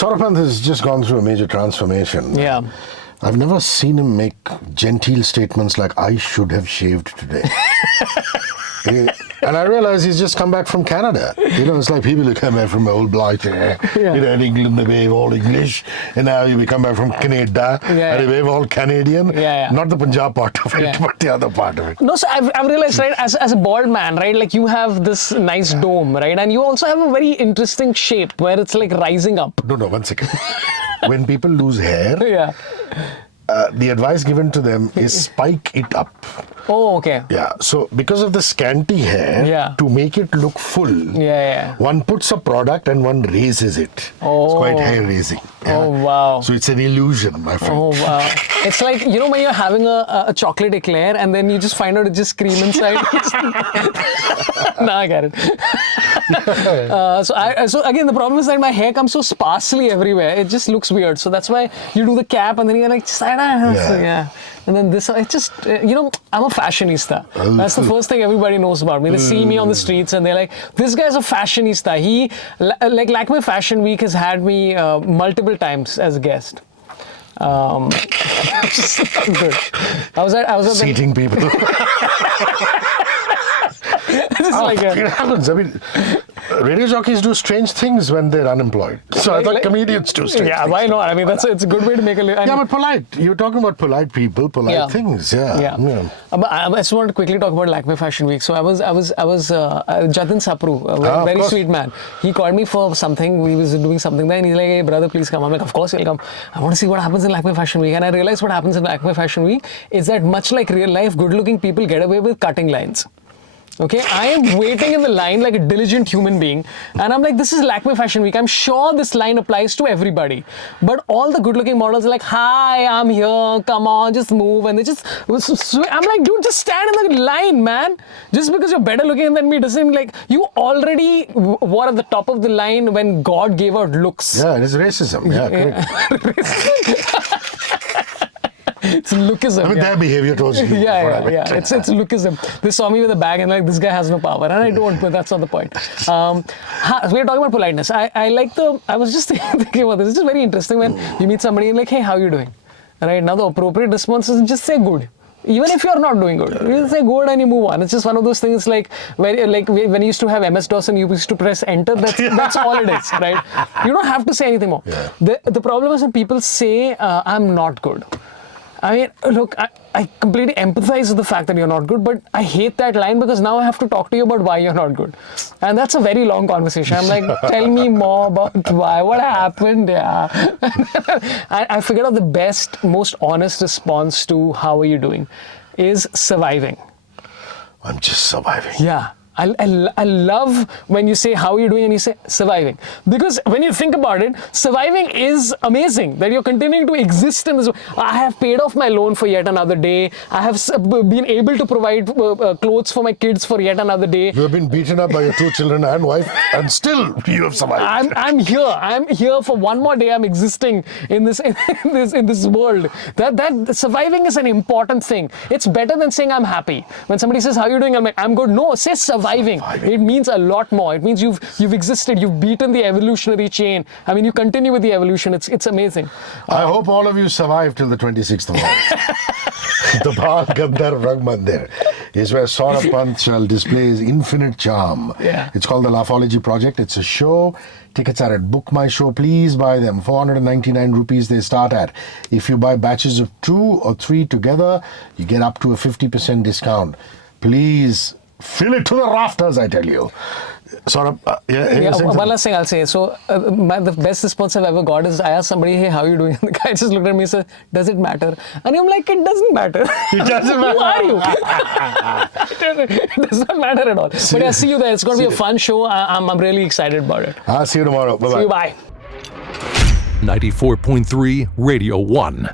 Sorabh Pant has just gone through a major transformation. Yeah. I've never seen him make genteel statements like, I should have shaved today. And I realize he's just come back from Canada. It's like people who come back from old blight, in England they wave all English, and now you come back from Canada, and they wave all Canadian. Not the Punjab part of it, but the other part of it. No, so I've realized, right, as a bald man, right, like you have this nice dome, right, and you also have a very interesting shape where it's like rising up. No, 1 second. When people lose hair, the advice given to them is spike it up. Oh, okay. Yeah, so because of the scanty hair, to make it look full, one puts a product and one raises it. Oh. It's quite hair raising. Oh, wow. So it's an illusion, my friend. Oh, wow. It's like, when you're having a chocolate eclair and then you just find out it's just cream inside. Now I get it. So again, the problem is that my hair comes so sparsely everywhere. It just looks weird. So that's why you do the cap and then you're like, And then this, it's just, I'm a fashionista. That's the first thing everybody knows about me. They see me on the streets and they're like, this guy's a fashionista. He, like Lakme Fashion Week has had me multiple times as a guest. Just good. I was at seating people. It happens. I mean, radio jockeys do strange things when they're unemployed. So I thought comedians do strange things. Why not? I mean, it's a good way to make a living. But polite. You're talking about polite people, polite things. But I just want to quickly talk about Lakme Fashion Week. So I was Jatin Sapru, a very sweet man. He called me for something. We was doing something there, and he's like, "Hey, brother, please come." I'm like, "Of course, you'll come. I want to see what happens in Lakme Fashion Week." And I realized what happens in Lakme Fashion Week is that much like real life, good-looking people get away with cutting lines. Okay, I am waiting in the line like a diligent human being, and I'm like, this is Lakme Fashion Week. I'm sure this line applies to everybody. But all the good-looking models are like, hi, I'm here, come on, just move. And they just, I'm like, dude, just stand in the line, man. Just because you're better looking than me doesn't mean like, you already were at the top of the line when God gave out looks. Yeah, it is racism. Correct. It's lookism. I mean, their behavior towards you. It's lookism. They saw me with a bag and like, this guy has no power. And I don't, but that's not the point. We're talking about politeness. I was just thinking about this. It's just very interesting when you meet somebody and like, hey, how are you doing? Right now, the appropriate response is just say good. Even if you're not doing good, you say good and you move on. It's just one of those things like when you used to have MS-DOS and you used to press enter, that's all it is, right? You don't have to say anything more. The problem is when people say, I'm not good. I mean, look, I completely empathize with the fact that you're not good, but I hate that line because now I have to talk to you about why you're not good. And that's a very long conversation. I'm like, tell me more about why, what happened, I figured out the best, most honest response to how are you doing is surviving. I'm just surviving. Yeah. I love when you say, how are you doing? And you say, surviving. Because when you think about it, surviving is amazing. That you're continuing to exist in this. I have paid off my loan for yet another day. I have been able to provide clothes for my kids for yet another day. You have been beaten up by your 2 children and wife, and still you have survived. I'm here. I'm here for one more day. I'm existing in this world. That surviving is an important thing. It's better than saying I'm happy. When somebody says, how are you doing? I'm like, I'm good. No, say surviving. It means a lot more. It means you've existed. You've beaten the evolutionary chain. I mean, you continue with the evolution. It's amazing. I hope all of you survive till the 26th of August. The Bal Gandharv Rang Mandir is where Sorabh Pant shall display his infinite charm. It's called the Laughology Project. It's a show. Tickets are at BookMyShow. Please buy them. 499 rupees they start at. If you buy batches of 2 or 3 together, you get up to a 50% discount. Please fill it to the rafters, I tell you. Sorabh, one last thing I'll say. So, the best response I've ever got is I asked somebody, hey, how are you doing? And the guy just looked at me and said, does it matter? And I'm like, it doesn't matter. It doesn't matter. Who are you? It does not matter at all. But yeah, see you there. It's going to be a fun show. I'm really excited about it. I'll see you tomorrow. Bye-bye. See you, bye. 94.3 Radio 1.